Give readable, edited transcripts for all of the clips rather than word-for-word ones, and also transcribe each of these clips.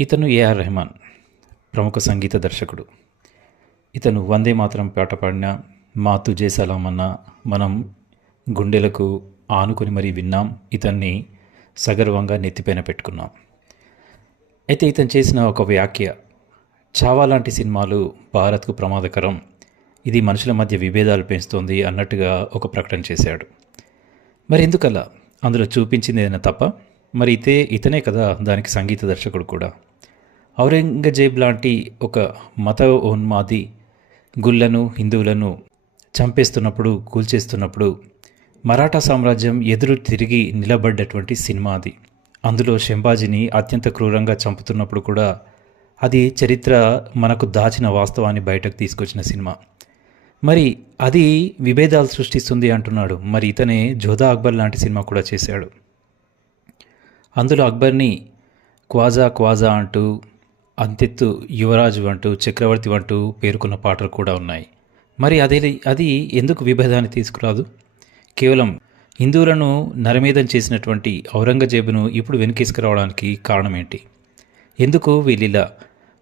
ఇతను ఏఆర్ రెహమాన్, ప్రముఖ సంగీత దర్శకుడు. ఇతను వందే మాతరం పాట పాడిన, మా తుజే సలాం అన్న మనం గుండెలకు ఆనుకొని మరీ విన్నాం. ఇతన్ని సగర్వంగా నెత్తిపైన పెట్టుకున్నాం. అయితే ఇతను చేసిన ఒక వ్యాఖ్య, చావా లాంటి సినిమాలు భారత్కు ప్రమాదకరం, ఇది మనుషుల మధ్య విభేదాలు పెంచుతోంది అన్నట్టుగా ఒక ప్రకటన చేశాడు. మరి ఎందుకలా? అందులో చూపించింది ఏదైనా తప్ప? మరి ఇతనే కదా దానికి సంగీత దర్శకుడు కూడా. ఔరంగజేబ్ లాంటి ఒక మత ఉన్మాది గుళ్ళను, హిందువులను చంపేస్తున్నప్పుడు, కూల్చేస్తున్నప్పుడు మరాఠా సామ్రాజ్యం ఎదురు తిరిగి నిలబడ్డటువంటి సినిమా అది. అందులో శంభాజీని అత్యంత క్రూరంగా చంపుతున్నప్పుడు కూడా అది చరిత్ర మనకు దాచిన వాస్తవాన్ని బయటకు తీసుకొచ్చిన సినిమా. మరి అది విభేదాలు సృష్టిస్తుంది అంటున్నాడు. మరి ఇతనే జోధా అక్బర్ లాంటి సినిమా కూడా చేశాడు. అందులో అక్బర్ని క్వాజా క్వాజా అంటూ, అంతెత్తు యువరాజు అంటూ, చక్రవర్తి అంటూ పేర్కొన్న పాటలు కూడా ఉన్నాయి. మరి అది ఎందుకు విభేదాన్ని తీసుకురాదు? కేవలం హిందువులను నరమేధం చేసినటువంటి ఔరంగజేబును ఇప్పుడు వెనకేసుకురావడానికి కారణం ఏంటి? ఎందుకు వీళ్ళిలా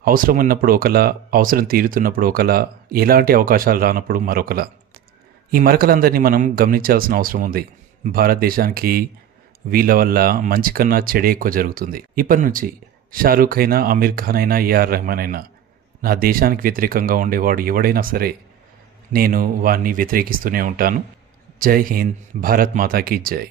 అవసరం ఉన్నప్పుడు ఒకలా, అవసరం తీరుతున్నప్పుడు ఒకలా, ఎలాంటి అవకాశాలు రానప్పుడు మరొకలా? ఈ మరకలందరినీ మనం గమనించాల్సిన అవసరం ఉంది. భారతదేశానికి వీళ్ళ వల్ల మంచి కన్నా చెడే ఎక్కువ జరుగుతుంది. ఇప్పటి నుంచి షారూఖ్ అయినా, అమీర్ ఖాన్ అయినా, ఏఆర్ రెహమాన్ అయినా, నా దేశానికి వ్యతిరేకంగా ఉండేవాడు ఎవడైనా సరే నేను వాడిని వ్యతిరేకిస్తూనే ఉంటాను. జై హింద్, భారత్ మాతాకి జై.